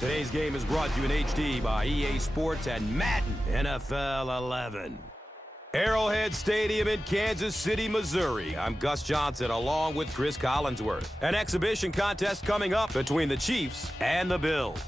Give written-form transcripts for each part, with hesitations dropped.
Today's game is brought to you in HD by EA Sports and Madden NFL 11. Arrowhead Stadium in Kansas City, Missouri. I'm Gus Johnson along with Chris Collinsworth. An exhibition contest coming up between the Chiefs and the Bills.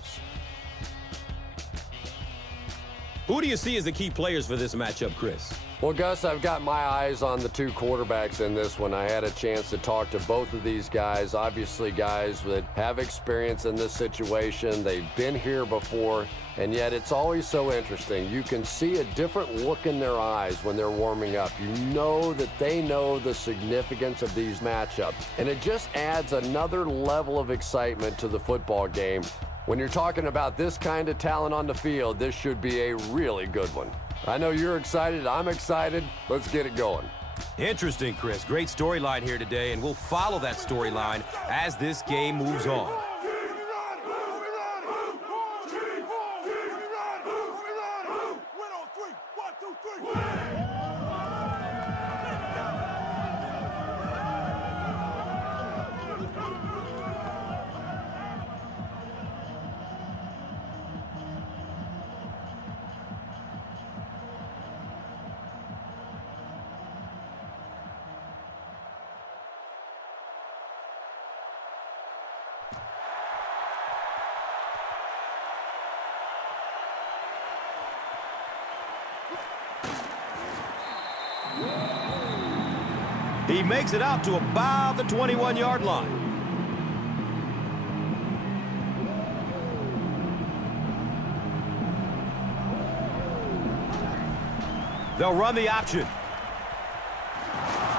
Who do you see as the key players for this matchup, Chris? Well, Gus, I've got my eyes on the two quarterbacks in this one. I had a chance to talk to both of these guys, obviously guys that have experience in this situation. They've been here before, and yet it's always so interesting. You can see a different look in their eyes when they're warming up. You know that they know the significance of these matchups, and it just adds another level of excitement to the football game. When you're talking about this kind of talent on the field, this should be a really good one. I know you're excited. I'm excited. Let's get it going. Interesting, Chris. Great storyline here today, and we'll follow that storyline as this game moves on. He makes it out to about the 21-yard line. They'll run the option.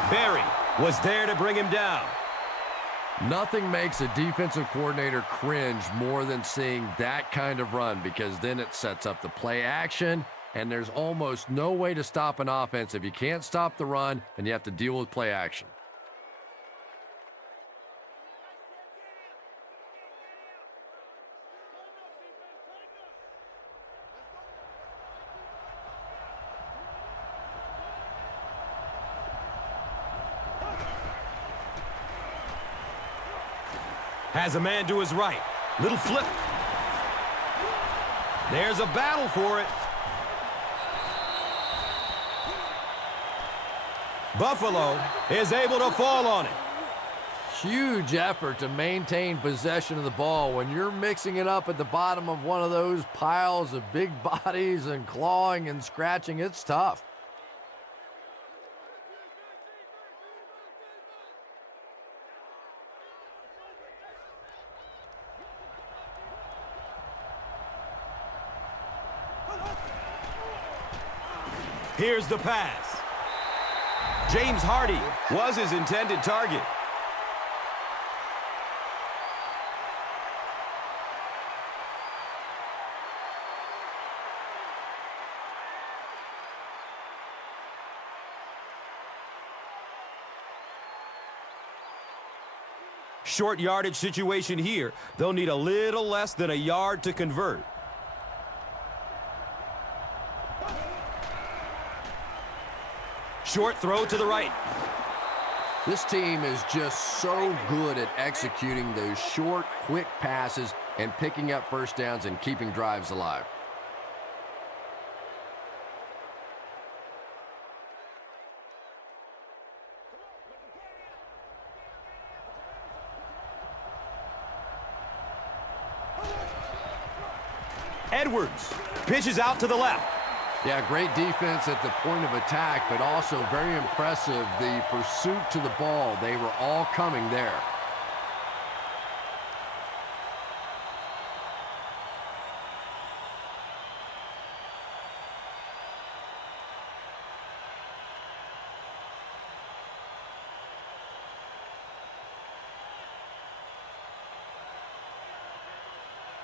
Berry was there to bring him down. Nothing makes a defensive coordinator cringe more than seeing that kind of run, because then it sets up the play action, and there's almost no way to stop an offense if you can't stop the run and you have to deal with play action. Has a man to his right. Little flip. There's a battle for it. Buffalo is able to fall on it. Huge effort to maintain possession of the ball. When you're mixing it up at the bottom of one of those piles of big bodies and clawing and scratching, it's tough. Here's the pass. James Hardy was his intended target. Short yardage situation here. They'll need a little less than a yard to convert. Short throw to the right. This team is just so good at executing those short, quick passes and picking up first downs and keeping drives alive. Edwards pitches out to the left. Yeah, great defense at the point of attack, but also very impressive the pursuit to the ball. They were all coming there.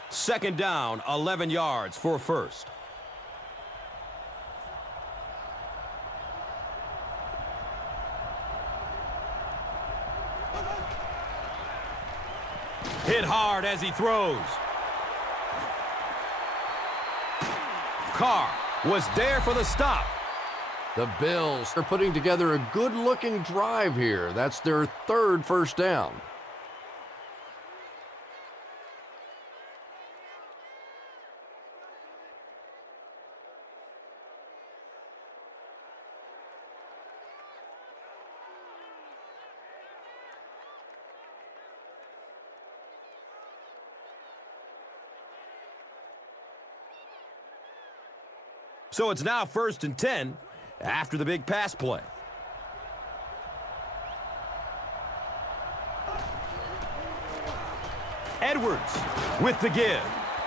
Second down, 11 yards for first. Hit hard as he throws. Carr was there for the stop. The Bills are putting together a good-looking drive here. That's their third first down. So it's now 1st and 10 after the big pass play. Edwards with the give.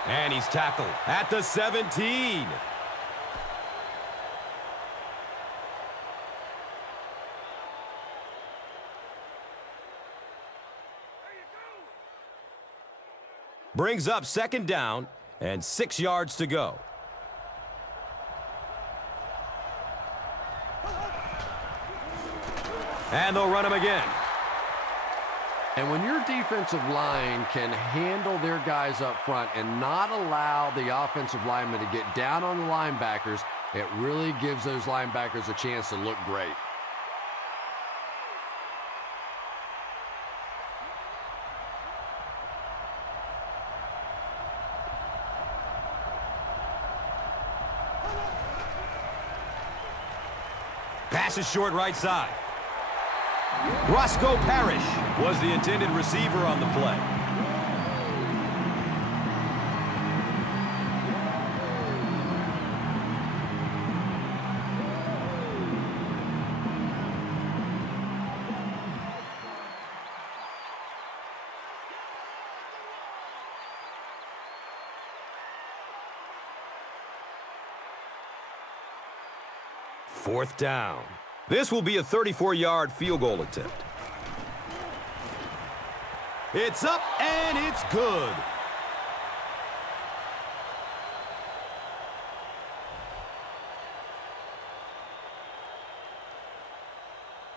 And he's tackled at the 17. Brings up 2nd down and 6 yards to go. And they'll run him again. And when your defensive line can handle their guys up front and not allow the offensive linemen to get down on the linebackers, it really gives those linebackers a chance to look great. Pass is short right side. Roscoe Parrish was the intended receiver on the play. Fourth down. This will be a 34-yard field goal attempt. It's up and it's good.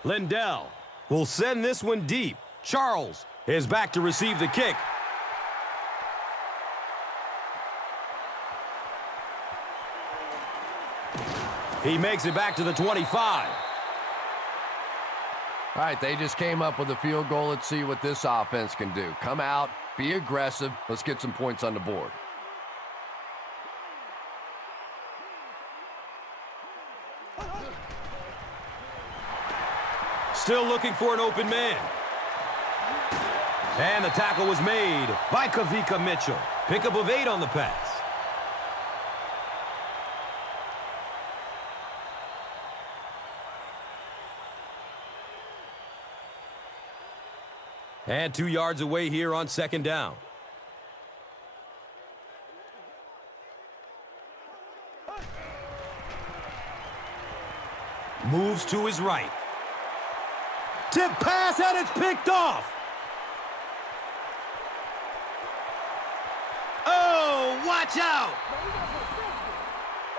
Lindell will send this one deep. Charles is back to receive the kick. He makes it back to the 25. All right, they just came up with a field goal. Let's see what this offense can do. Come out, be aggressive. Let's get some points on the board. Still looking for an open man. And the tackle was made by Kavika Mitchell. Pickup of 8 on the pass. And 2 yards away here on 2nd down. Moves to his right. Tip pass, and it's picked off. Oh, watch out.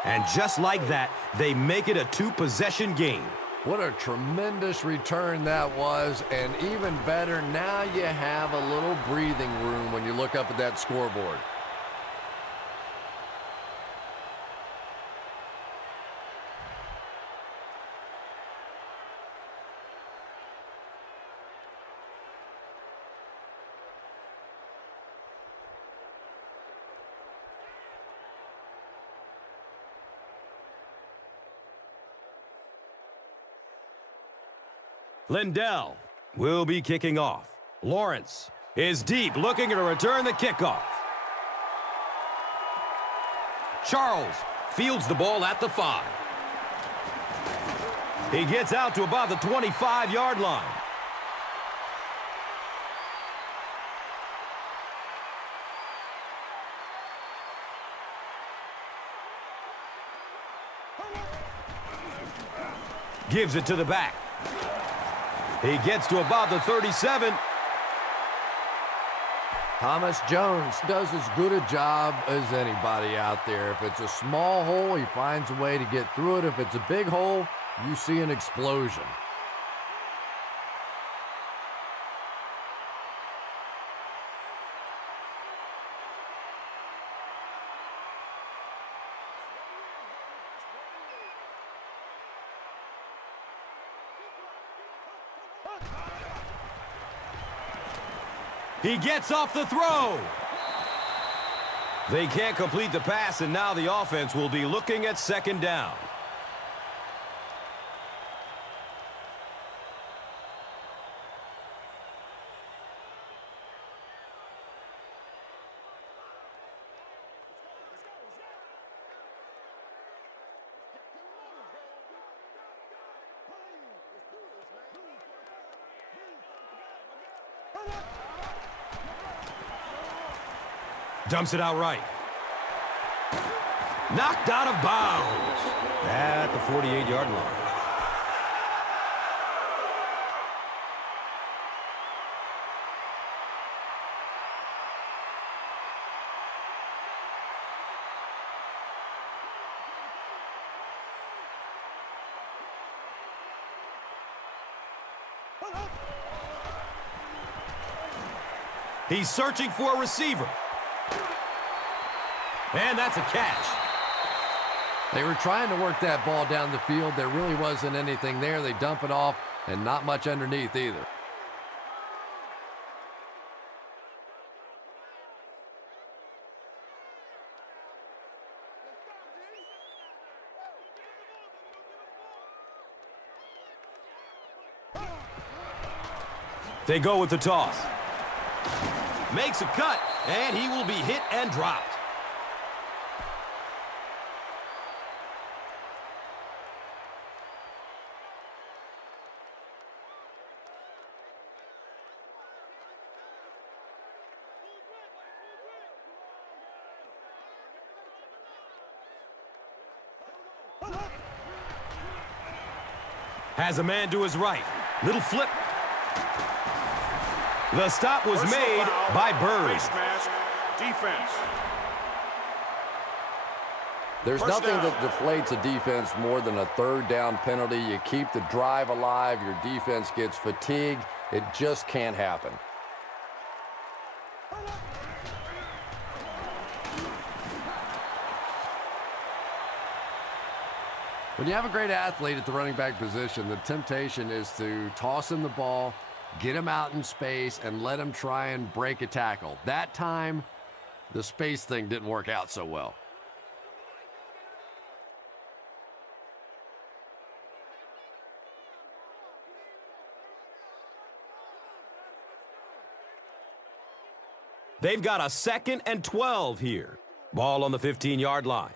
And just like that, they make it a 2-possession game. What a tremendous return that was, and even better, now you have a little breathing room when you look up at that scoreboard. Lindell will be kicking off. Lawrence is deep, looking to return the kickoff. Charles fields the ball at the 5. He gets out to about the 25-yard line. Gives it to the back. He gets to about the 37. Thomas Jones does as good a job as anybody out there. If it's a small hole, he finds a way to get through it. If it's a big hole, you see an explosion. He gets off the throw. They can't complete the pass, and now the offense will be looking at 2nd down. Dumps it out right. Knocked out of bounds at the 48-yard line. He's searching for a receiver. And that's a catch. They were trying to work that ball down the field. There really wasn't anything there. They dump it off, and not much underneath either. They go with the toss. Makes a cut, and he will be hit and dropped. Has a man to his right. Little flip. The stop was made by Bird. Face mask, defense. There's nothing that deflates a defense more than a third down penalty. You keep the drive alive. Your defense gets fatigued. It just can't happen. When you have a great athlete at the running back position, the temptation is to toss him the ball, get him out in space, and let him try and break a tackle. That time, the space thing didn't work out so well. They've got a 2nd and 12 here. Ball on the 15-yard line.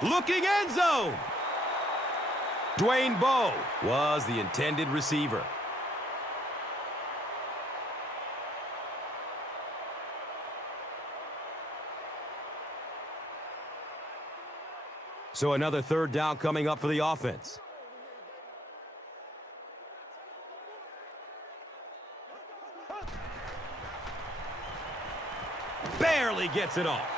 Looking end zone. Dwayne Bowe was the intended receiver. So another third down coming up for the offense. Barely gets it off.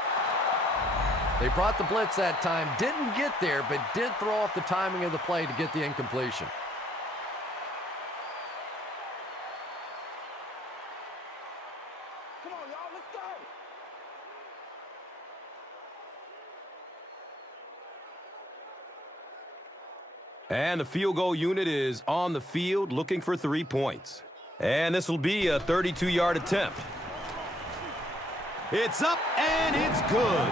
They brought the blitz that time, didn't get there, but did throw off the timing of the play to get the incompletion. Come on, y'all, let's go. And the field goal unit is on the field looking for 3 points. And this will be a 32-yard attempt. It's up and it's good.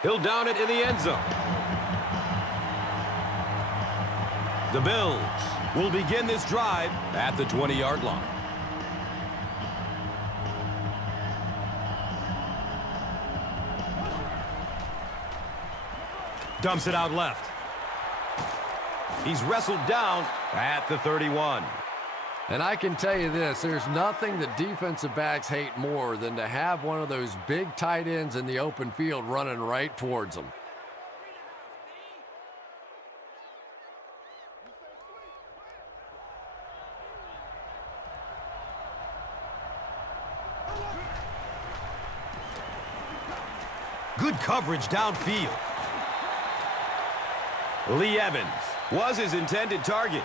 He'll down it in the end zone. The Bills will begin this drive at the 20-yard line. Dumps it out left. He's wrestled down at the 31. And I can tell you this, there's nothing that defensive backs hate more than to have one of those big tight ends in the open field running right towards them. Good coverage downfield. Lee Evans was his intended target.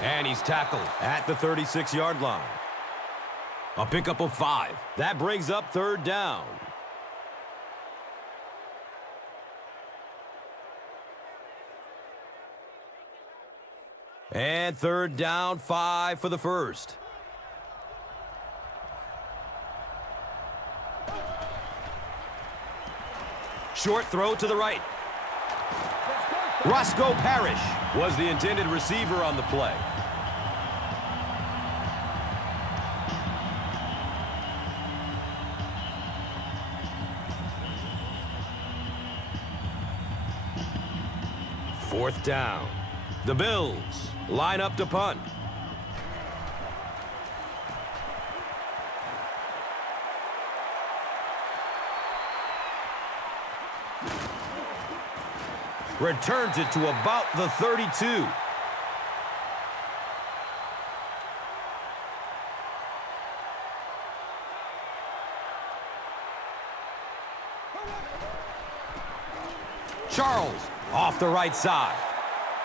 And he's tackled at the 36-yard line. A pickup of 5. That brings up third down. And third down, 5 for the first. Short throw to the right. Roscoe Parrish was the intended receiver on the play. Fourth down. The Bills line up to punt. Returns it to about the 32. Charles off the right side.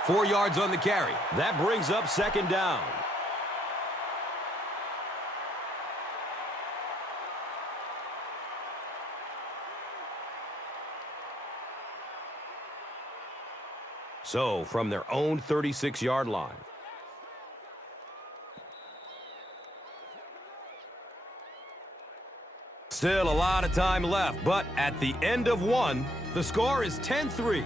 4 yards on the carry. That brings up second down. So, from their own 36-yard line. Still a lot of time left, but at the end of one, the score is 10-3.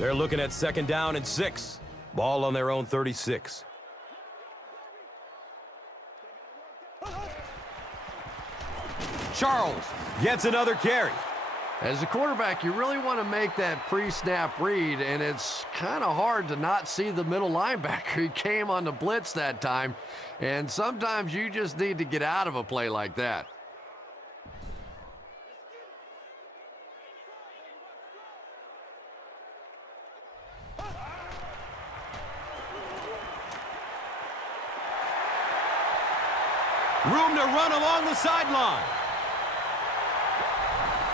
They're looking at second down and 6. Ball on their own 36. Charles gets another carry. As a quarterback, you really want to make that pre-snap read, and it's kind of hard to not see the middle linebacker. He came on the blitz that time, and sometimes you just need to get out of a play like that. Room to run along the sideline.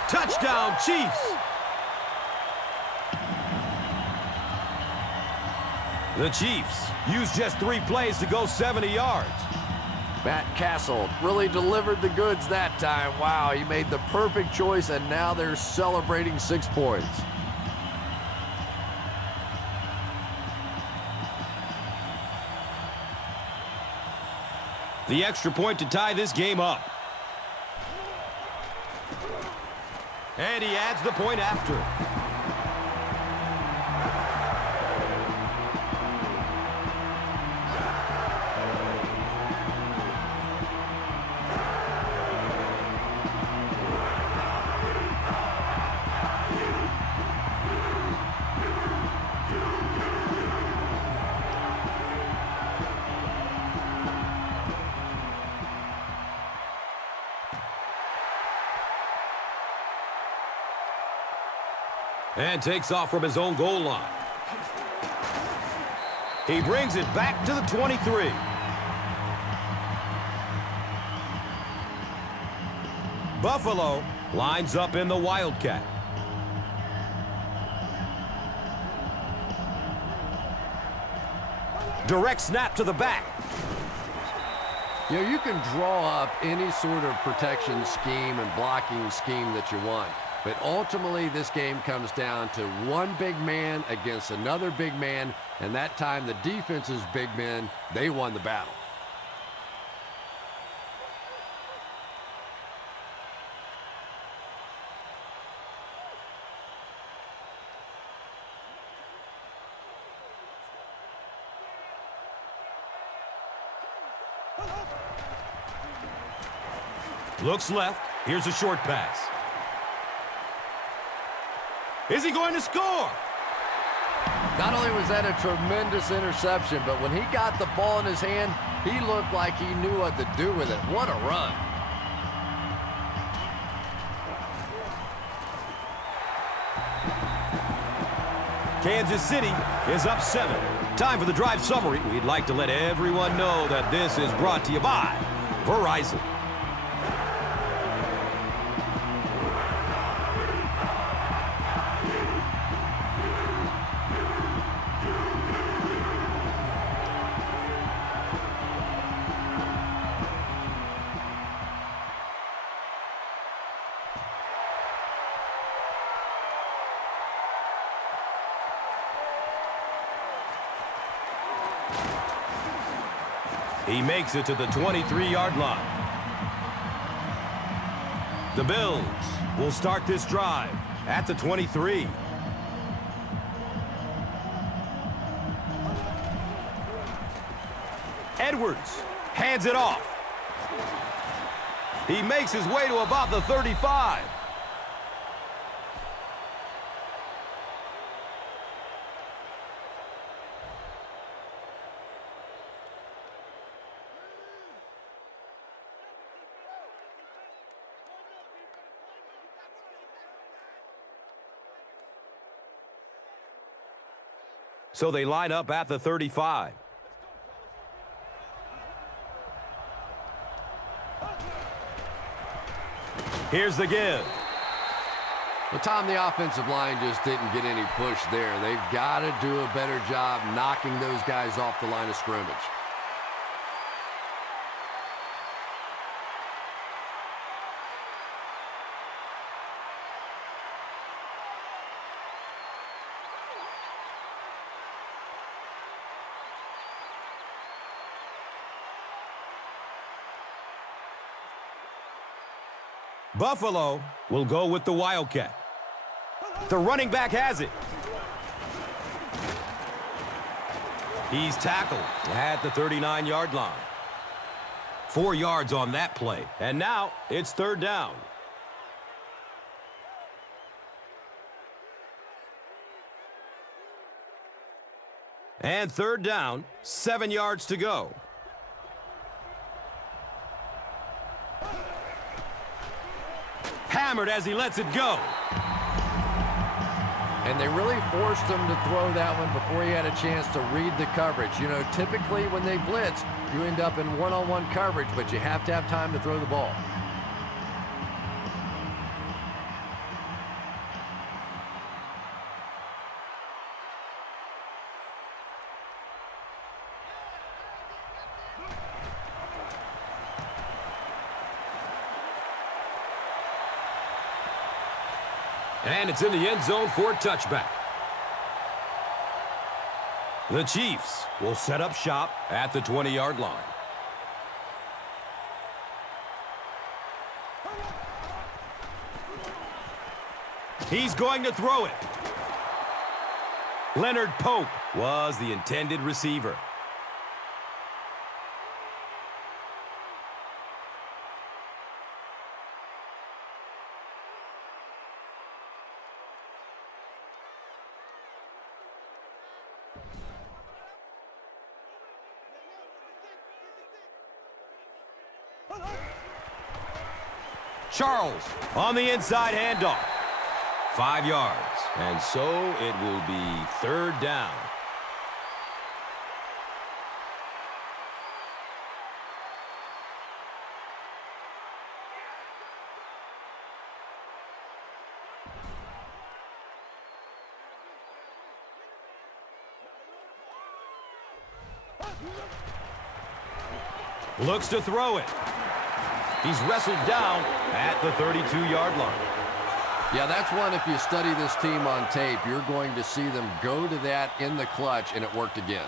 Touchdown, Chiefs. The Chiefs used just 3 plays to go 70 yards. Matt Castle really delivered the goods that time. Wow, he made the perfect choice, and now they're celebrating 6 points. The extra point to tie this game up. And he adds the point after. And takes off from his own goal line. He brings it back to the 23. Buffalo lines up in the Wildcat. Direct snap to the back. You know, you can draw up any sort of protection scheme and blocking scheme that you want. But ultimately, this game comes down to one big man against another big man, and that time the defense's big men, they won the battle. Looks left. Here's a short pass. Is he going to score? Not only was that a tremendous interception, but when he got the ball in his hand, he looked like he knew what to do with it. What a run. Kansas City is up 7. Time for the drive summary. We'd like to let everyone know that this is brought to you by Verizon. He makes it to the 23-yard line. The Bills will start this drive at the 23. Edwards hands it off. He makes his way to about the 35. So they line up at the 35. Here's the give. Well, Tom, the offensive line just didn't get any push there. They've got to do a better job knocking those guys off the line of scrimmage. Buffalo will go with the Wildcat. The running back has it. He's tackled at the 39-yard line. 4 yards on that play. And now it's third down. And third down, 7 yards to go. Hammered as he lets it go. And they really forced him to throw that one before he had a chance to read the coverage. You know, typically when they blitz, you end up in one-on-one coverage, but you have to have time to throw the ball. And it's in the end zone for a touchback. The Chiefs will set up shop at the 20-yard line. He's going to throw it. Leonard Pope was the intended receiver. Charles on the inside handoff. 5 yards. And so it will be third down. Looks to throw it. He's wrestled down at the 32-yard line. Yeah, that's one, if you study this team on tape, you're going to see them go to that in the clutch, and it worked again.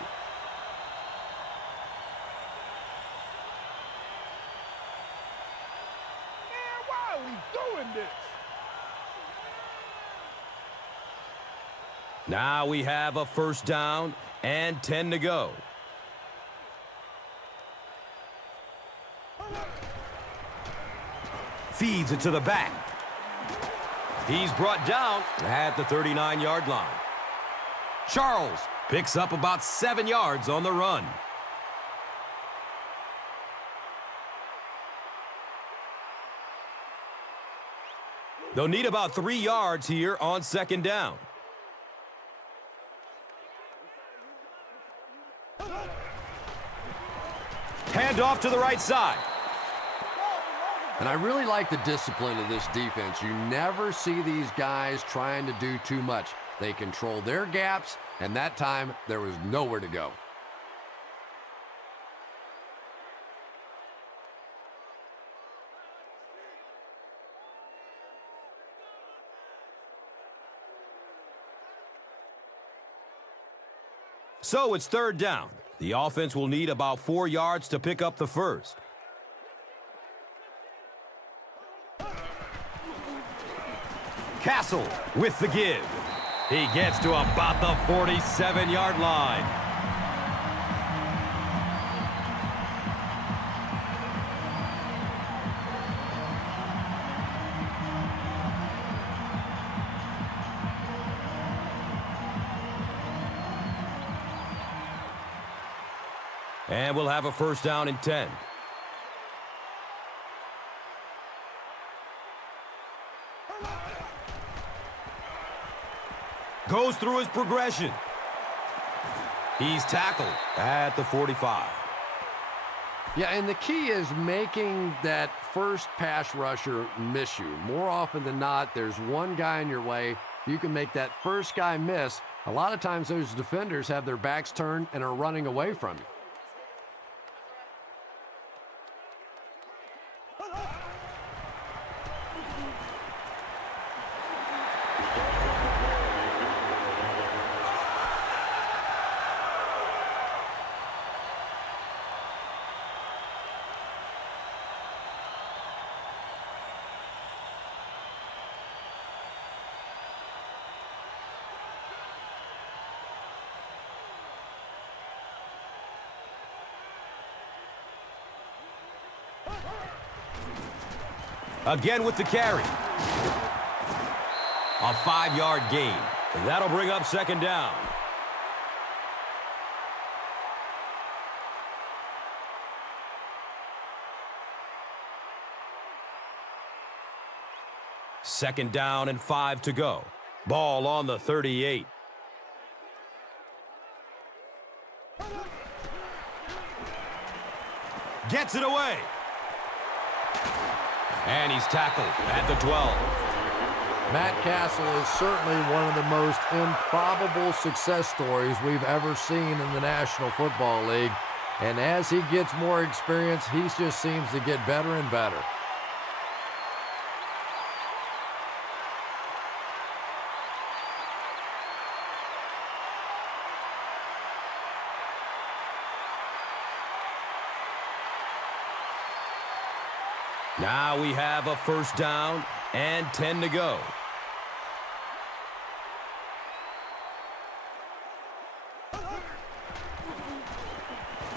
Man, why are we doing this? Now we have a first down and 10 to go. Feeds it to the back. He's brought down at the 39-yard line. Charles picks up about 7 yards on the run. They'll need about 3 yards here on 2nd down. Hand off to the right side. And I really like the discipline of this defense. You never see these guys trying to do too much. They control their gaps, and that time there was nowhere to go. So it's 3rd down. The offense will need about 4 yards to pick up the first. Castle with the give. He gets to about the 47-yard line. And we'll have a 1st down and 10. Goes through his progression. He's tackled at the 45. Yeah, and the key is making that first pass rusher miss you. More often than not, there's one guy in your way. You can make that first guy miss. A lot of times those defenders have their backs turned and are running away from you. Again with the carry. A 5-yard gain. And that'll bring up 2nd down. Second down and 5 to go. Ball on the 38. Gets it away. And he's tackled at the 12. Matt Castle is certainly one of the most improbable success stories we've ever seen in the National Football League. And as he gets more experience, he just seems to get better and better. Now we have a 1st down and 10 to go.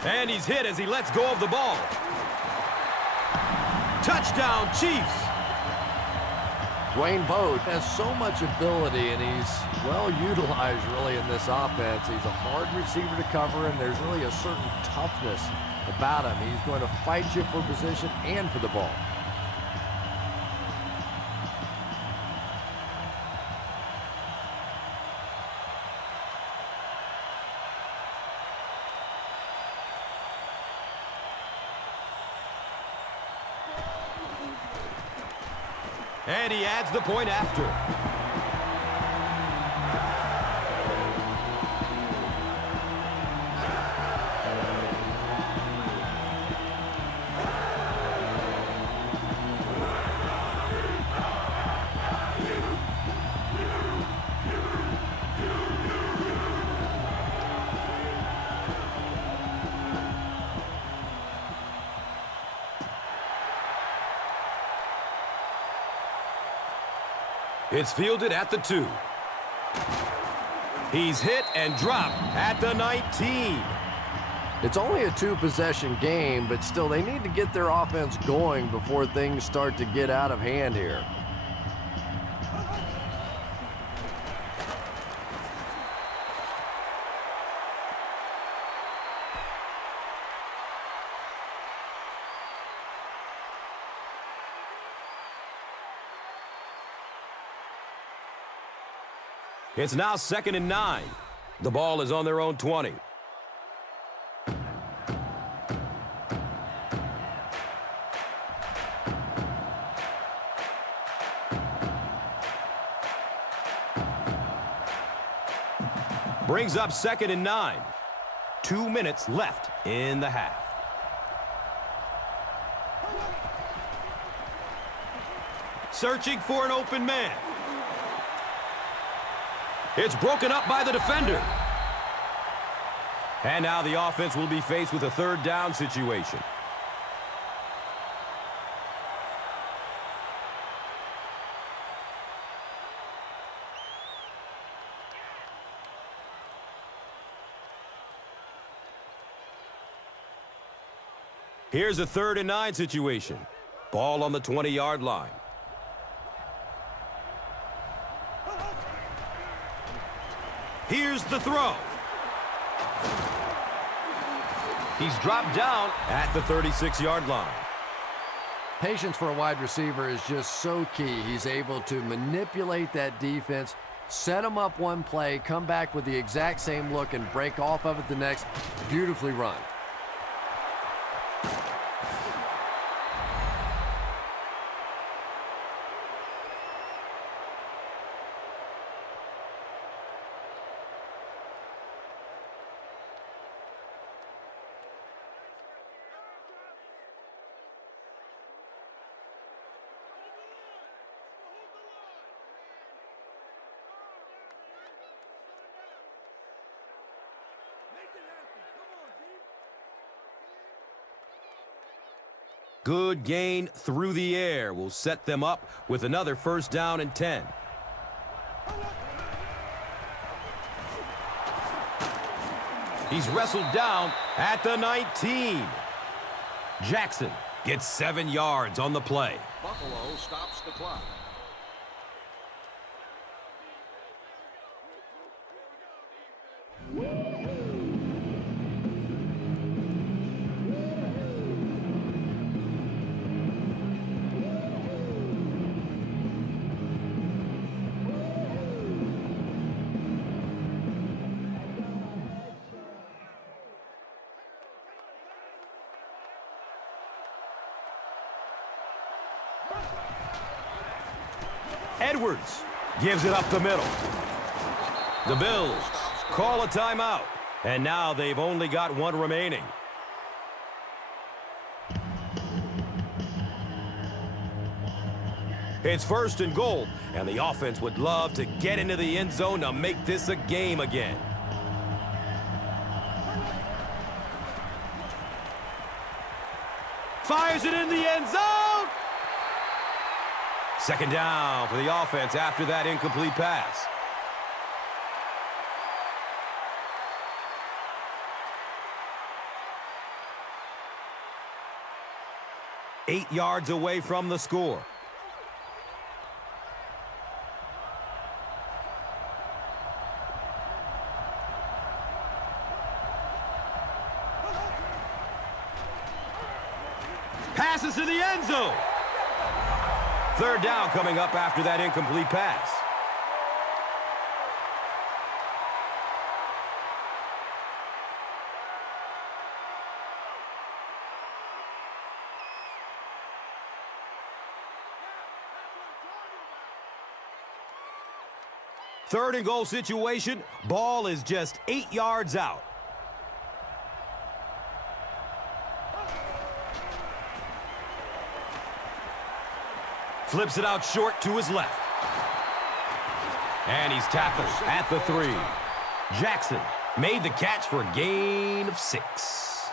And he's hit as he lets go of the ball. Touchdown, Chiefs! Dwayne Bowe has so much ability, and he's well utilized really in this offense. He's a hard receiver to cover, and there's really a certain toughness about him. He's going to fight you for position and for the ball. And he adds the point after. It's fielded at the 2. He's hit and dropped at the 19. It's only a 2-possession game, but still they need to get their offense going before things start to get out of hand here. It's now 2nd and 9. The ball is on their own 20. Brings up 2nd and 9. 2 minutes left in the half. Searching for an open man. It's broken up by the defender. And now the offense will be faced with a 3rd down situation. Here's a 3rd and 9 situation. Ball on the 20-yard line. Here's the throw. He's dropped down at the 36-yard line. Patience for a wide receiver is just so key. He's able to manipulate that defense, set them up one play, come back with the exact same look, and break off of it the next. Beautifully run. Good gain through the air will set them up with another 1st down and 10. He's wrestled down at the 19. Jackson gets 7 yards on the play. Buffalo stops the clock. Edwards gives it up the middle. The Bills call a timeout, and now they've only got 1 remaining. It's 1st and goal, and the offense would love to get into the end zone to make this a game again. Fires it in the end zone! 2nd down for the offense after that incomplete pass. Eight yards away from the score. Passes to the end zone. 3rd down coming up after that incomplete pass. Third and goal situation. Ball is just 8 yards out. Flips it out short to his left. And he's tackled at the 3. Jackson made the catch for a gain of 6.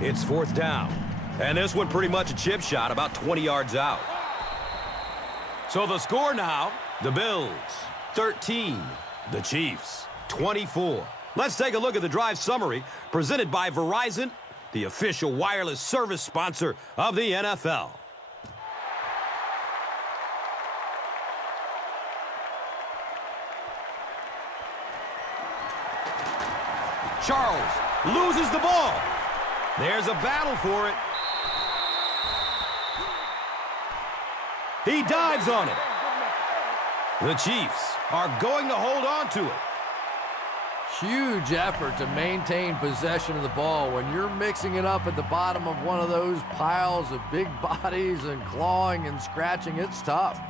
It's 4th down. And this one pretty much a chip shot, about 20 yards out. So the score now, the Bills 13, the Chiefs 24. Let's take a look at the drive summary presented by Verizon, the official wireless service sponsor of the NFL. Charles loses the ball. There's a battle for it. He dives on it. The Chiefs are going to hold on to it. Huge effort to maintain possession of the ball. When you're mixing it up at the bottom of one of those piles of big bodies and clawing and scratching, it's tough.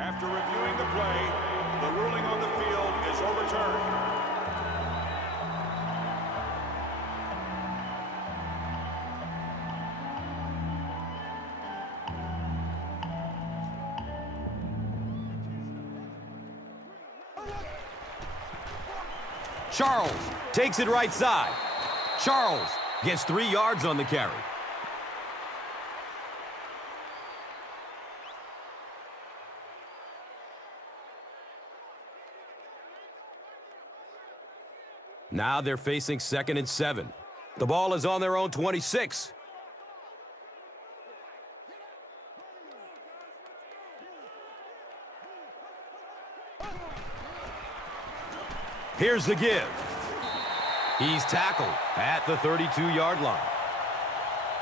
After reviewing the play, the ruling on the field is overturned. Charles takes it right side. Charles gets 3 yards on the carry. Now they're facing 2nd and 7. The ball is on their own 26. Here's the give. He's tackled at the 32-yard line.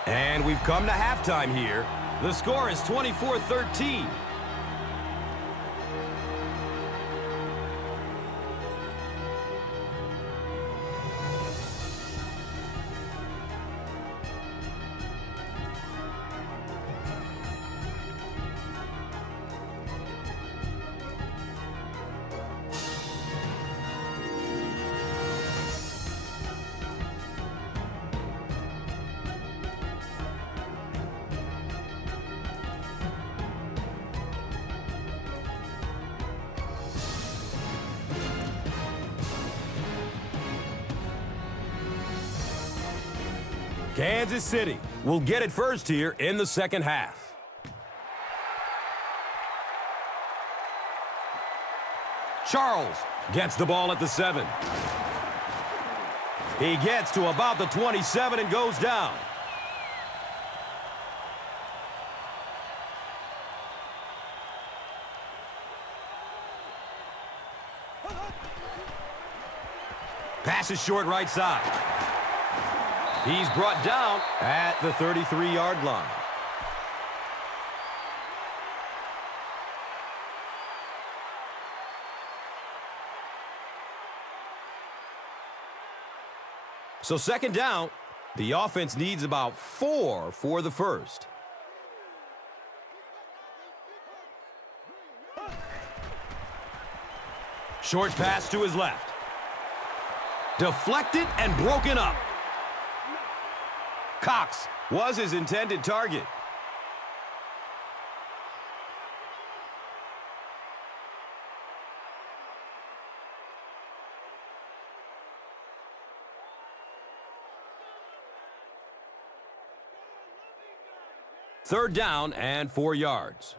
And we've come to halftime here. The score is 24-13. Kansas City will get it first here in the second half. Charles gets the ball at the 7. He gets to about the 27 and goes down. Pass is short right side. He's brought down at the 33-yard line. So 2nd down, the offense needs about 4 for the first. Short pass to his left. Deflected and broken up. Cox was his intended target. Third down and 4 yards.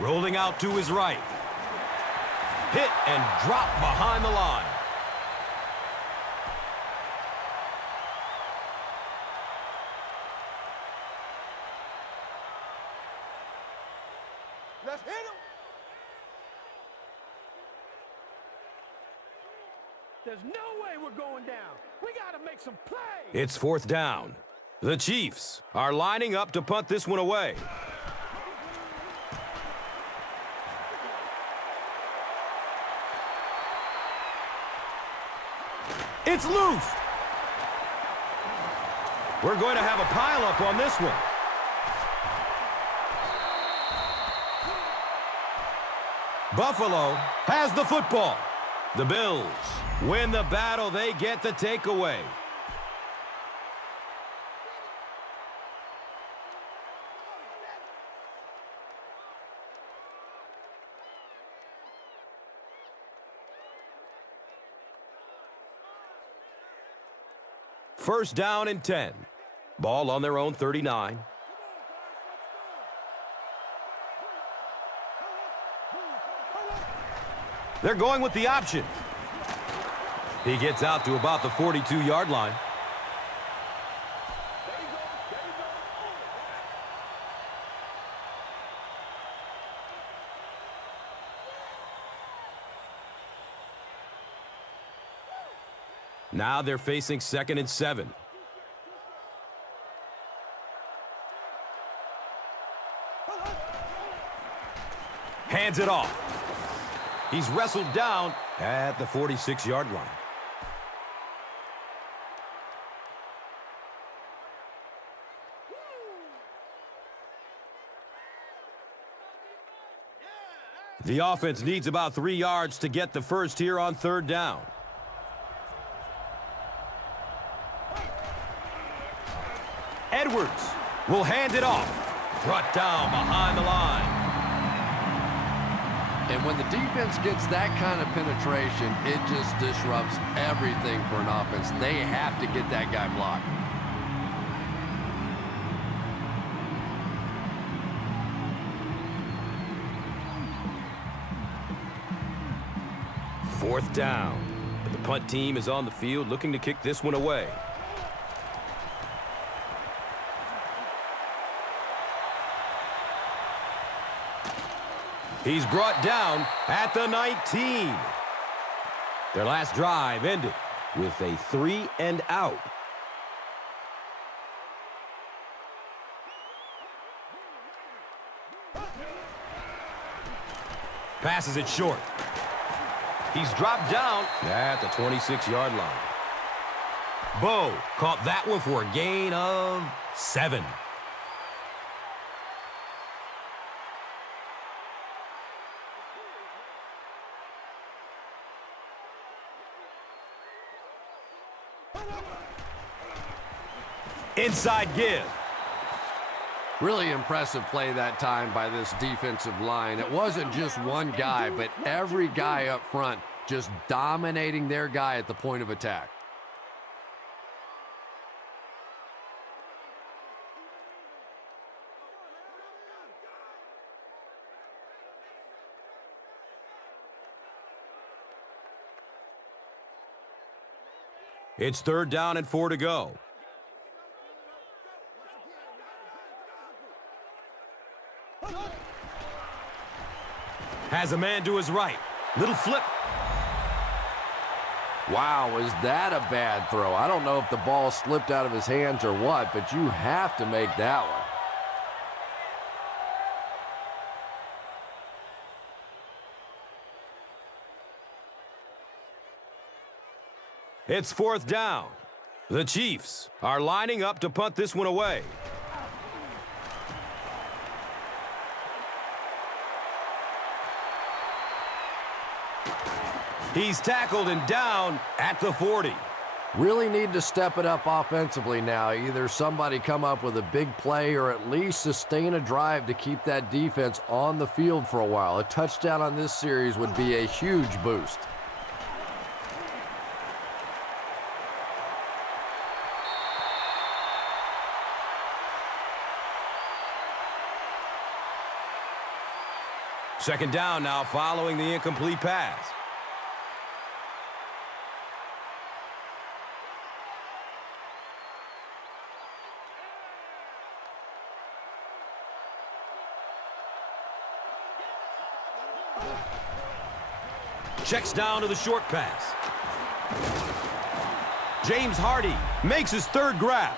Rolling out to his right. Hit and drop behind the line. Let's hit him. There's no way we're going down. We got to make some plays. It's 4th down. The Chiefs are lining up to punt this one away. It's loose. We're going to have a pileup on this one. Buffalo has the football. The Bills win the battle. They get the takeaway. First down and 10. Ball on their own 39. They're going with the option. He gets out to about the 42-yard line. Now they're facing 2nd and 7. Hands it off. He's wrestled down at the 46-yard line. The offense needs about 3 yards to get the first here on 3rd down. Edwards will hand it off. Brought down behind the line. And when the defense gets that kind of penetration, it just disrupts everything for an offense. They have to get that guy blocked. Fourth down. The punt team is on the field looking to kick this one away. He's brought down at the 19. Their last drive ended with a 3 and out. Passes it short. He's dropped down at the 26-yard line. Bo caught that one for a gain of 7. Inside give. Really impressive play that time by this defensive line. It wasn't just one guy, but every guy up front just dominating their guy at the point of attack. It's 3rd down and 4 to go. Has a man to his right. Little flip. Wow, was that a bad throw? I don't know if the ball slipped out of his hands or what, but you have to make that one. It's 4th down. The Chiefs are lining up to punt this one away. He's tackled and down at the 40. Really need to step it up offensively now. Either somebody come up with a big play or at least sustain a drive to keep that defense on the field for a while. A touchdown on this series would be a huge boost. Second down now following the incomplete pass. Checks down to the short pass. James Hardy makes his 3rd grab.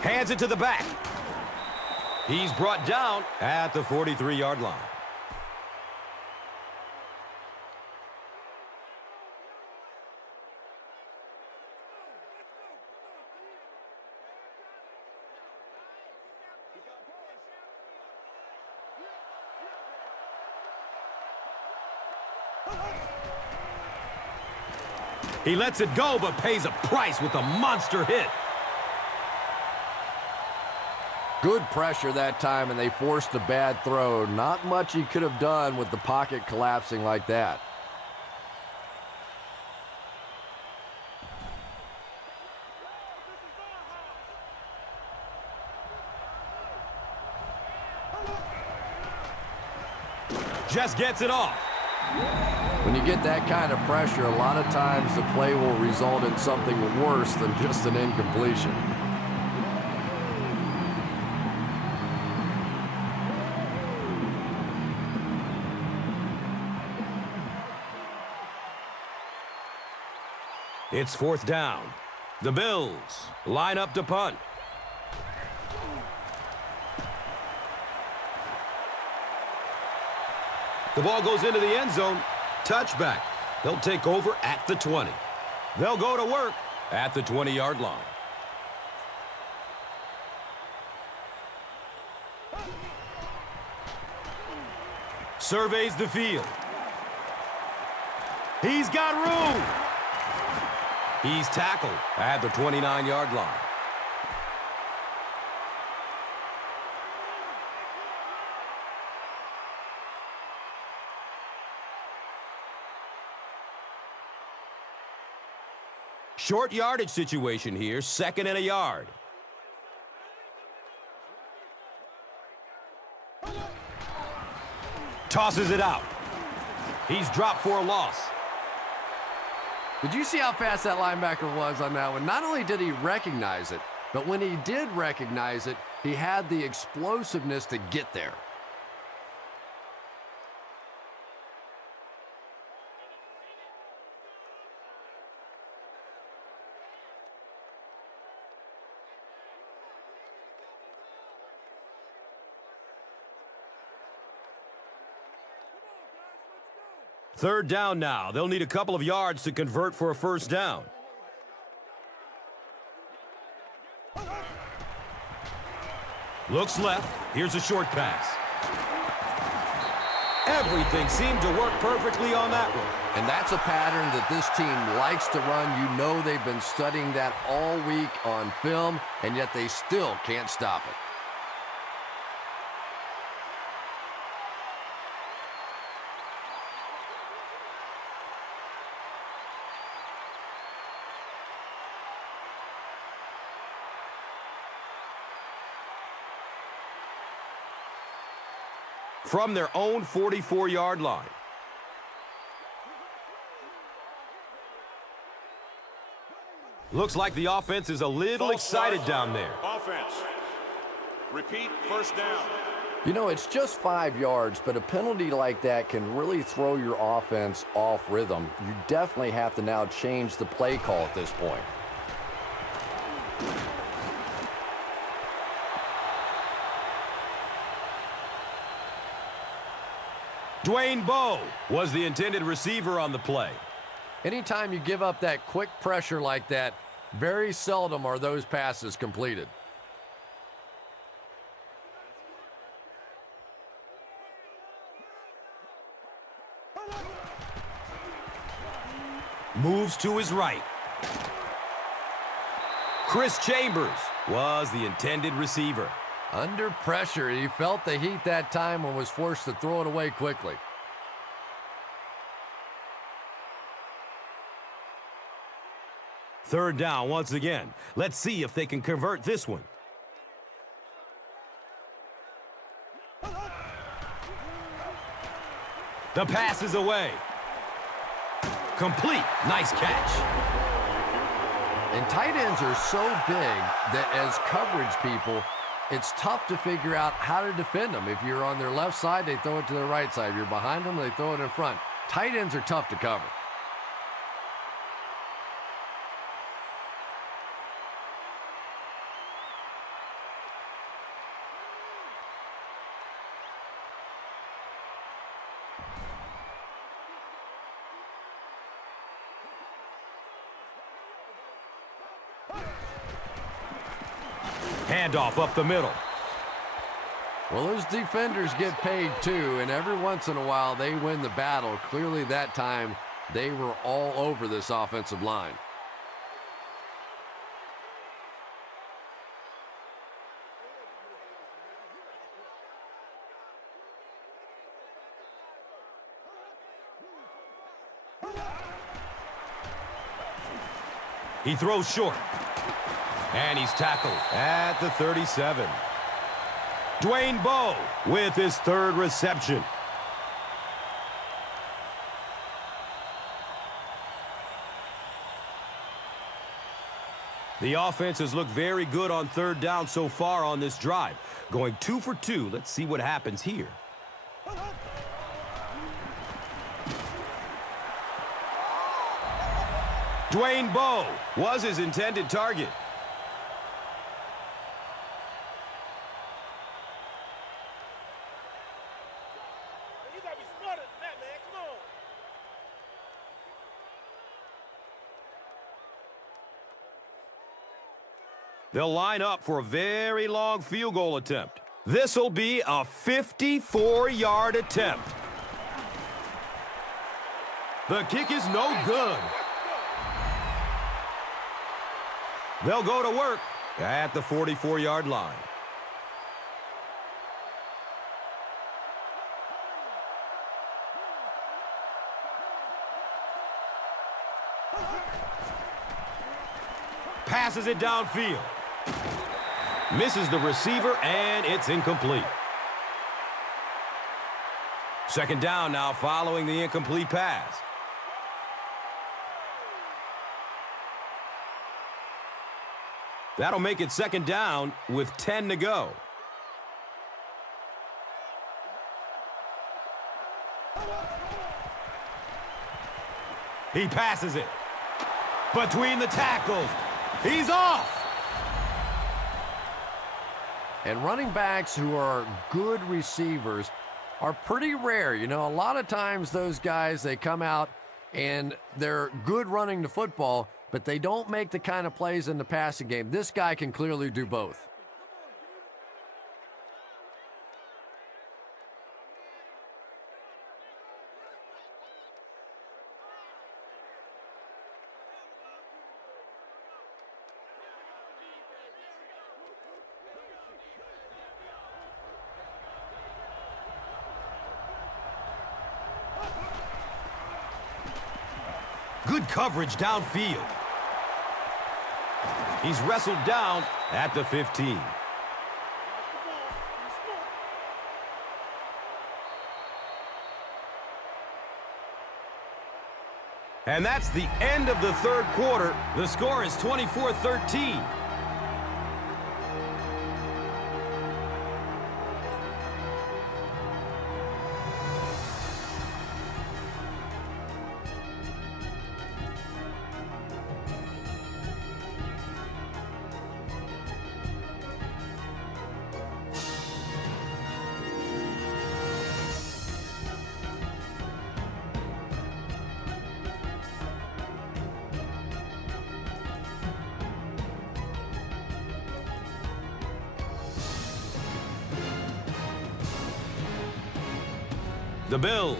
Hands it to the back. He's brought down at the 43-yard line. He lets it go, but pays a price with a monster hit. Good pressure that time, and they forced a bad throw. Not much he could have done with the pocket collapsing like that. Just gets it off. When you get that kind of pressure, a lot of times the play will result in something worse than just an incompletion. It's 4th down. The Bills line up to punt. The ball goes into the end zone. Touchback. They'll take over at the 20. They'll go to work at the 20-yard line. Surveys the field. He's got room. He's tackled at the 29-yard line. Short yardage situation here, 2nd and a yard. Tosses it out. He's dropped for a loss. Did you see how fast that linebacker was on that one? Not only did he recognize it, but when he did recognize it, he had the explosiveness to get there. Third down now. They'll need a couple of yards to convert for a first down. Looks left. Here's a short pass. Everything seemed to work perfectly on that one. And that's a pattern that this team likes to run. You know they've been studying that all week on film, and yet they still can't stop it. From their own 44-yard line. Looks like the offense is a little excited down there. Offense. Repeat, first down. You know, it's just 5 yards, but a penalty like that can really throw your offense off rhythm. You definitely have to now change the play call at this point. Dwayne Bowe was the intended receiver on the play. Anytime you give up that quick pressure like that, very seldom are those passes completed. Moves to his right. Chris Chambers was the intended receiver. Under pressure, he felt the heat that time and was forced to throw it away quickly. Third down once again. Let's see if they can convert this one. The pass is away. Complete. Nice catch. And tight ends are so big that as coverage people, it's tough to figure out how to defend them. If you're on their left side, they throw it to their right side. If you're behind them, they throw it in front. Tight ends are tough to cover. Handoff up the middle. Well, those defenders get paid too, and every once in a while they win the battle. Clearly that time they were all over this offensive line. He throws short. And he's tackled at the 37. Dwayne Bowe with his third reception. The offense has looked very good on third down so far on this drive. Going 2 for 2. Let's see what happens here. Dwayne Bowe was his intended target. You gotta be smarter than that, man. Come on. They'll line up for a very long field goal attempt. This'll be a 54-yard attempt. The kick is no good. They'll go to work at the 44-yard line. Passes it downfield. Misses the receiver, and it's incomplete. Second down now following the incomplete pass. That'll make it second down with 10 to go. He passes it. Between the tackles. He's off. And running backs who are good receivers are pretty rare. You know, a lot of times those guys, they come out and they're good running the football, but they don't make the kind of plays in the passing game. This guy can clearly do both. Good coverage downfield. He's wrestled down at the 15. And that's the end of the third quarter. The score is 24-13. The Bills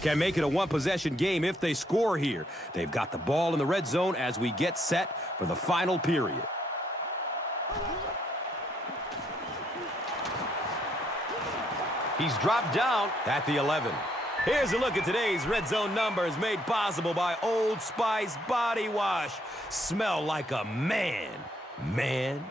can make it a one-possession game if they score here. They've got the ball in the red zone as we get set for the final period. He's dropped down at the 11. Here's a look at today's red zone numbers made possible by Old Spice Body Wash. Smell like a man, man.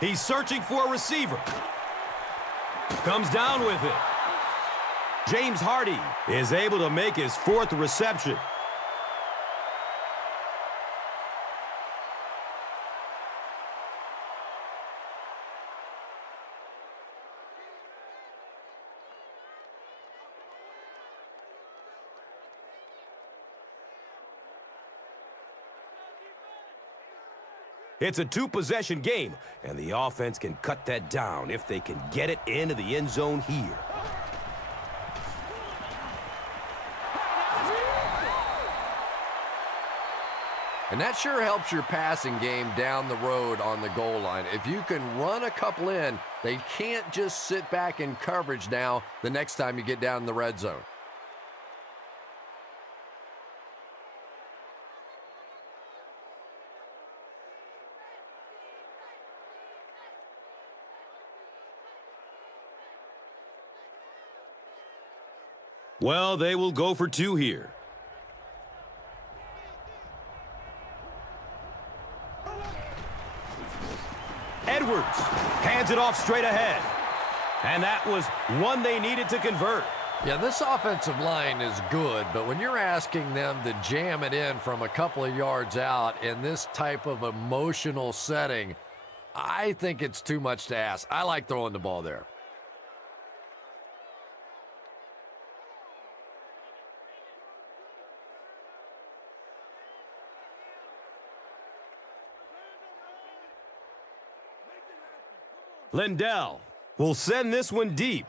He's searching for a receiver. Comes down with it. James Hardy is able to make his fourth reception. It's a two-possession game, and the offense can cut that down if they can get it into the end zone here. And that sure helps your passing game down the road on the goal line. If you can run a couple in, they can't just sit back in coverage now the next time you get down in the red zone. Well, they will go for 2 here. Edwards hands it off straight ahead. And that was one they needed to convert. Yeah, this offensive line is good, but when you're asking them to jam it in from a couple of yards out in this type of emotional setting, I think it's too much to ask. I like throwing the ball there. Lindell will send this one deep.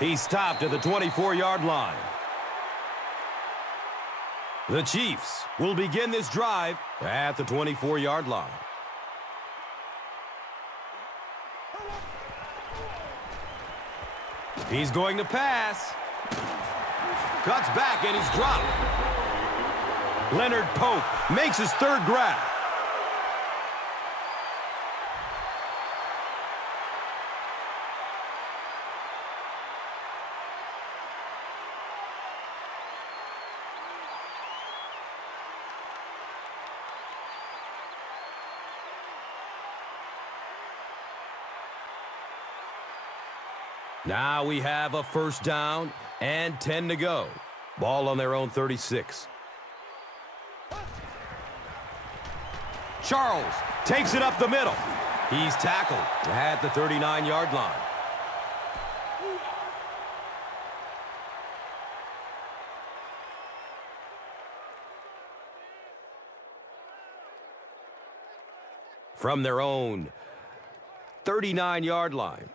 He stopped at the 24-yard line. The Chiefs will begin this drive at the 24-yard line. He's going to pass. Cuts back and he's dropped. Leonard Pope makes his 3rd grab. Now we have a 1st down and 10 to go. Ball on their own 36. Charles takes it up the middle. He's tackled at the 39-yard line. From their own 39-yard line.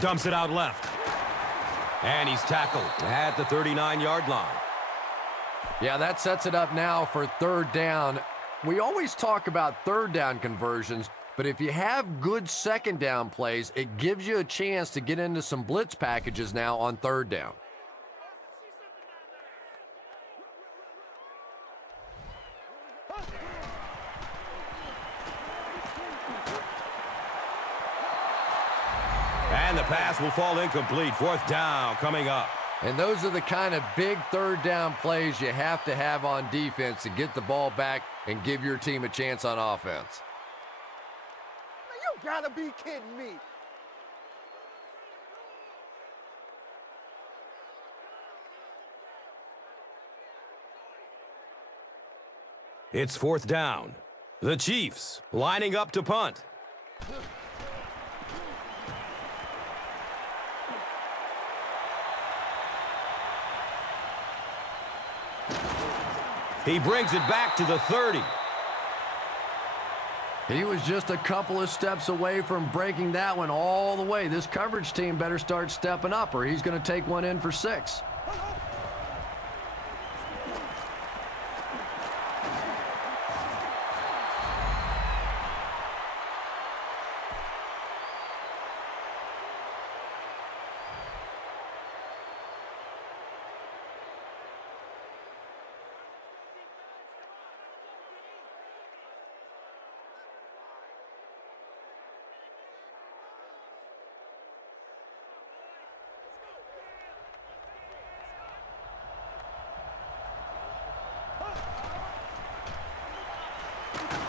Dumps it out left. And he's tackled at the 39-yard line. Yeah, that sets it up now for 3rd down. We always talk about 3rd down conversions, but if you have good 2nd down plays, it gives you a chance to get into some blitz packages now on 3rd down. And the pass will fall incomplete. 4th down coming up. And those are the kind of big 3rd down plays you have to have on defense to get the ball back and give your team a chance on offense. You gotta be kidding me. It's 4th down. The Chiefs lining up to punt. He brings it back to the 30. He was just a couple of steps away from breaking that one all the way. This coverage team better start stepping up or he's going to take one in for 6.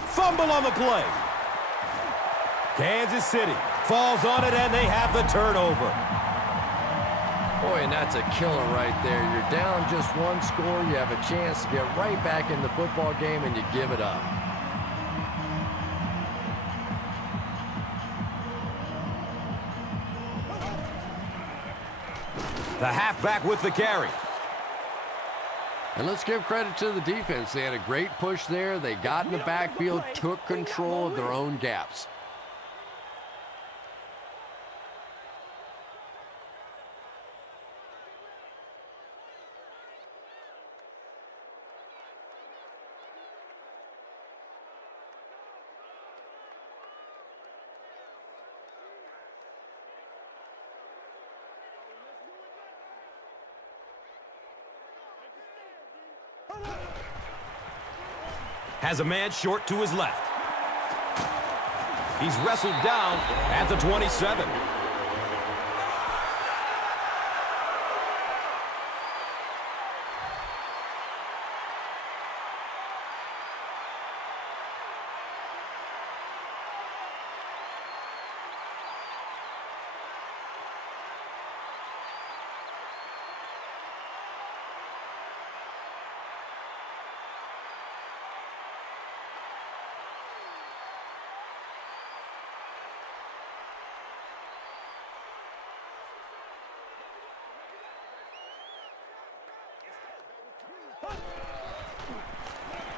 Fumble on the play. Kansas City falls on it, and they have the turnover. Boy, and that's a killer right there. You're down just 1 score. You have a chance to get right back in the football game, and you give it up. The halfback with the carry. And let's give credit to the defense. They had a great push there. They got in the backfield, took control of their own gaps. Has a man short to his left. He's wrestled down at the 27.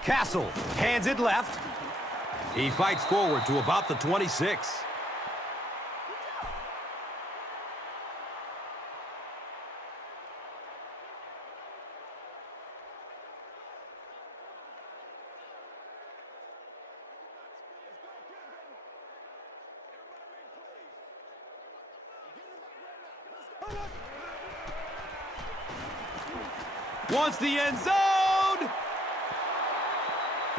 Castle hands it left. He fights forward to about the 26. Wants the end zone.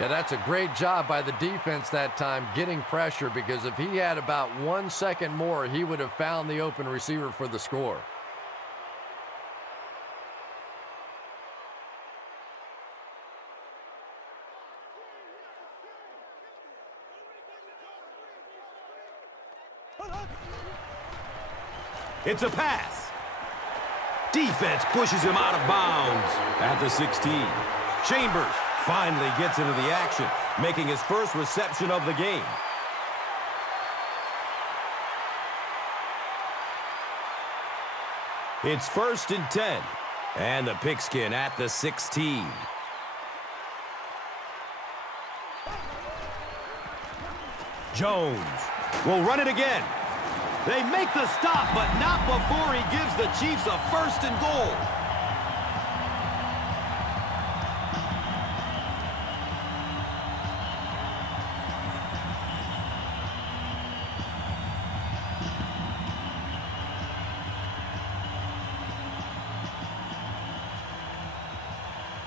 Yeah, that's a great job by the defense that time, getting pressure, because if he had about 1 second more, he would have found the open receiver for the score. It's a pass. Defense pushes him out of bounds at the 16. Chambers finally gets into the action, making his first reception of the game. It's 1st and 10, and the pigskin at the 16. Jones will run it again. They make the stop, but not before he gives the Chiefs a 1st and goal.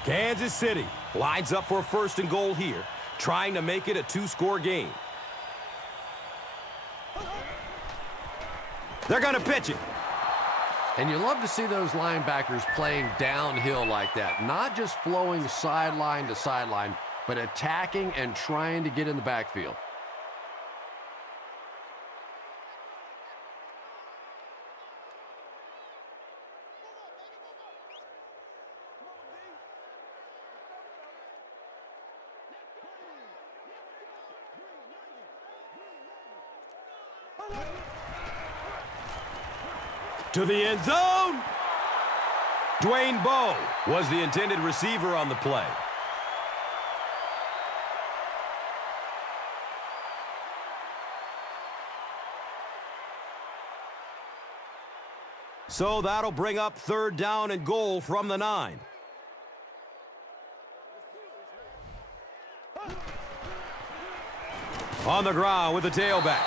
Kansas City lines up for 1st and goal here, trying to make it a 2-score game. They're going to pitch it. And you love to see those linebackers playing downhill like that, not just flowing sideline to sideline, but attacking and trying to get in the backfield. To the end zone. Dwayne Bowe was the intended receiver on the play. So that'll bring up 3rd down and goal from the 9. On the ground with the tailback.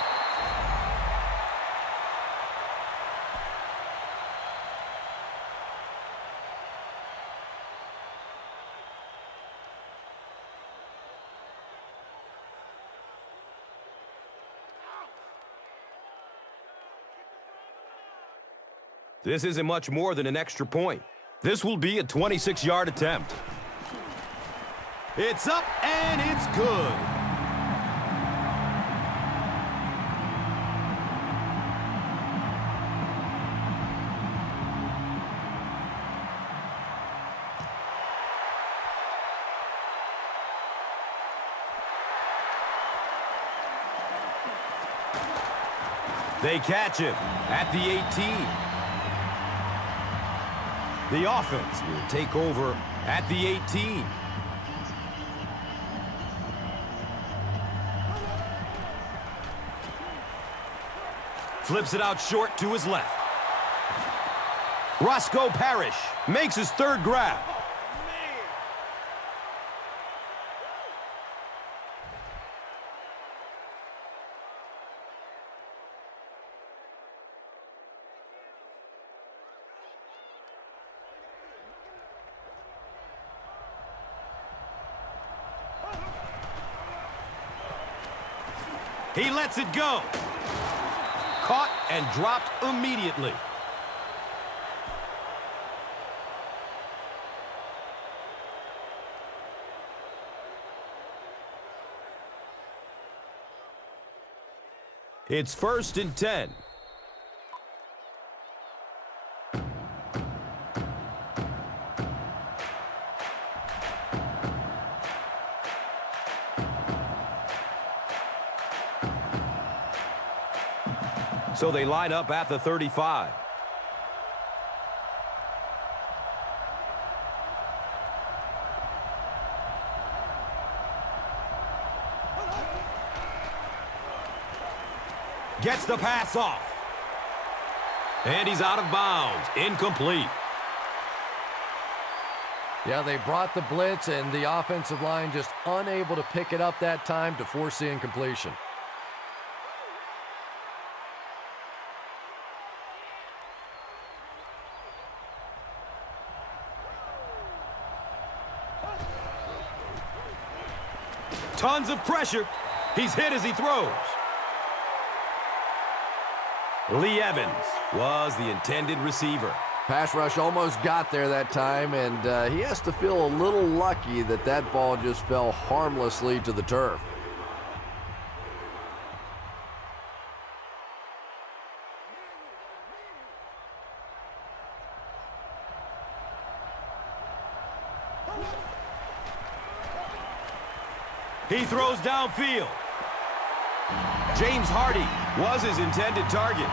This isn't much more than an extra point. This will be a 26-yard attempt. It's up and it's good. They catch him at the 18. The offense will take over at the 18. Flips it out short to his left. Roscoe Parrish makes his 3rd grab. He lets it go. Caught and dropped immediately. It's 1st and 10. So they line up at the 35. Gets the pass off. And he's out of bounds. Incomplete. Yeah, they brought the blitz, and the offensive line just unable to pick it up that time to force the incompletion. Tons of pressure. He's hit as he throws. Lee Evans was the intended receiver. Pass rush almost got there that time, and he has to feel a little lucky that that ball just fell harmlessly to the turf. He throws downfield. James Hardy was his intended target.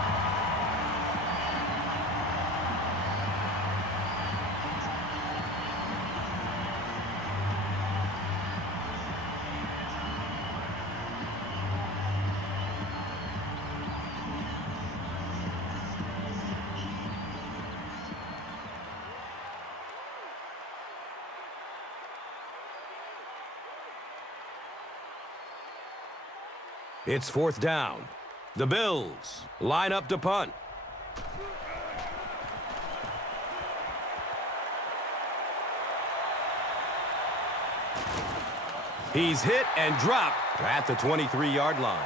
It's 4th down. The Bills line up to punt. He's hit and dropped at the 23-yard line.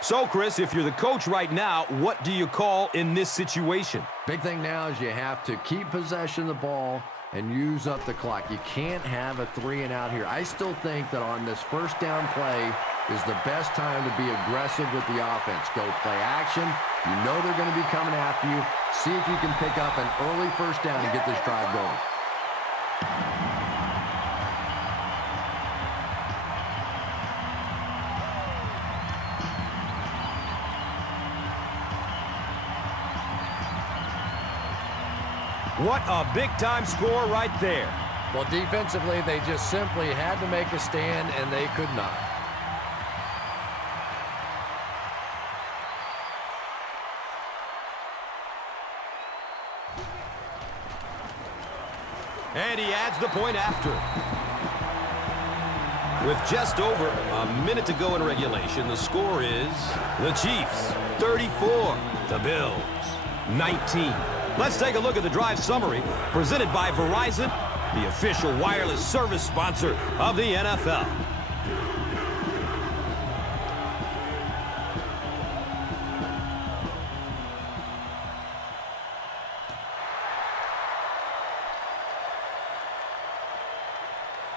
So, Chris, if you're the coach right now, what do you call in this situation? Big thing now is you have to keep possession of the ball and use up the clock. You can't have a 3-and-out here. I still think that on this 1st down play is the best time to be aggressive with the offense. Go play action. You know they're going to be coming after you. See if you can pick up an early 1st down and get this drive going. What a big-time score right there. Well, defensively, they just simply had to make a stand, and they could not. And he adds the point after. With just over a minute to go in regulation, the score is the Chiefs 34, the Bills 19. Let's take a look at the drive summary presented by Verizon, the official wireless service sponsor of the NFL.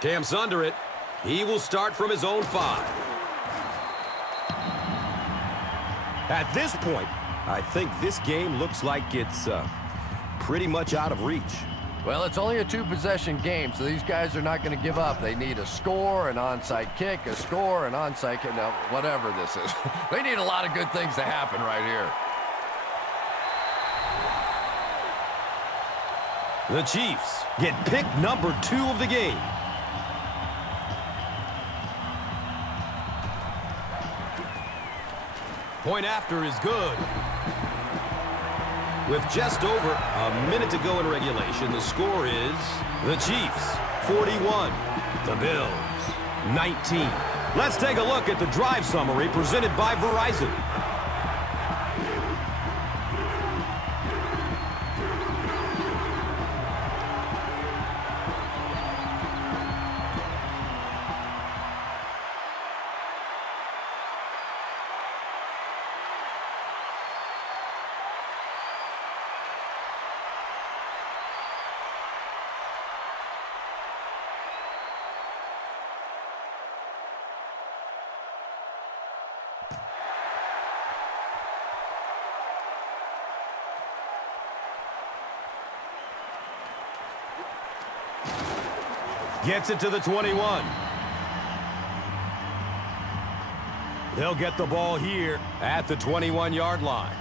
Cam's under it. He will start from his own 5. At this point, I think this game looks like it's pretty much out of reach. Well, it's only a 2-possession game, so these guys are not going to give up. They need a score, an onside kick, a score, an onside kick. Now, whatever this is. They need a lot of good things to happen right here. The Chiefs get pick number 2 of the game. Point after is good. With just over a minute to go in regulation, the score is the Chiefs 41, the Bills 19. Let's take a look at the drive summary presented by Verizon. Gets it to the 21. They'll get the ball here at the 21-yard line.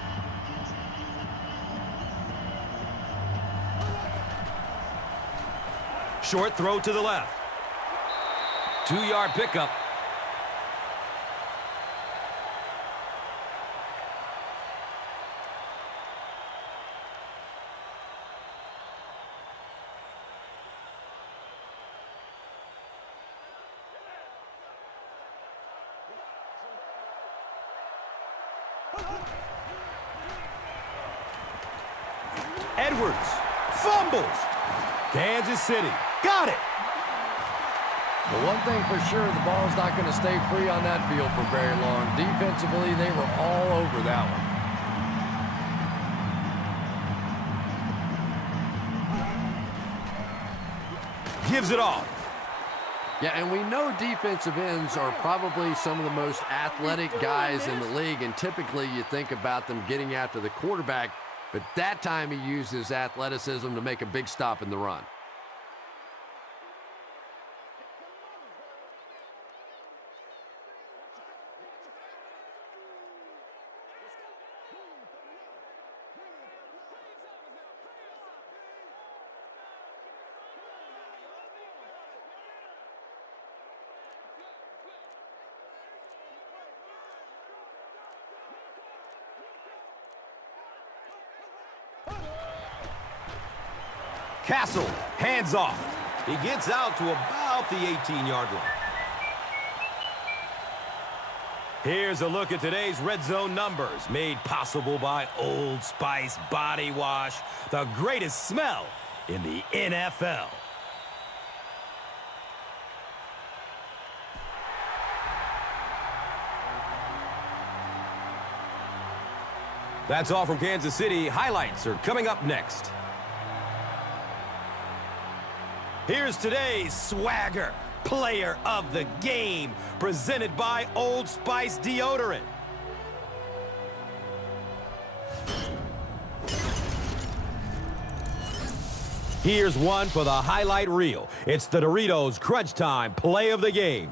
Short throw to the left. 2-yard pickup. Edwards fumbles. Kansas City got it. But one thing for sure, the ball's not going to stay free on that field for very long. Defensively, they were all over that one. Gives it off. Yeah, and we know defensive ends are probably some of the most athletic guys in the league, and typically you think about them getting after the quarterback, but that time he used his athleticism to make a big stop in the run. Castle, hands off. He gets out to about the 18-yard line. Here's a look at today's red zone numbers, made possible by Old Spice Body Wash, the greatest smell in the NFL. That's all from Kansas City. Highlights are coming up next. Here's today's swagger player of the game, presented by Old Spice Deodorant. Here's one for the highlight reel. It's the Doritos Crunch Time play of the game.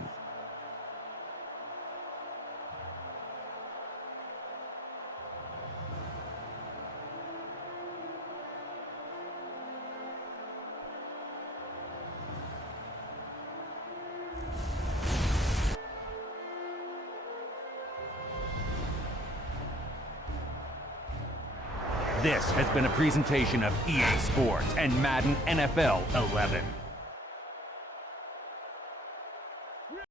This has been a presentation of EA Sports and Madden NFL 11.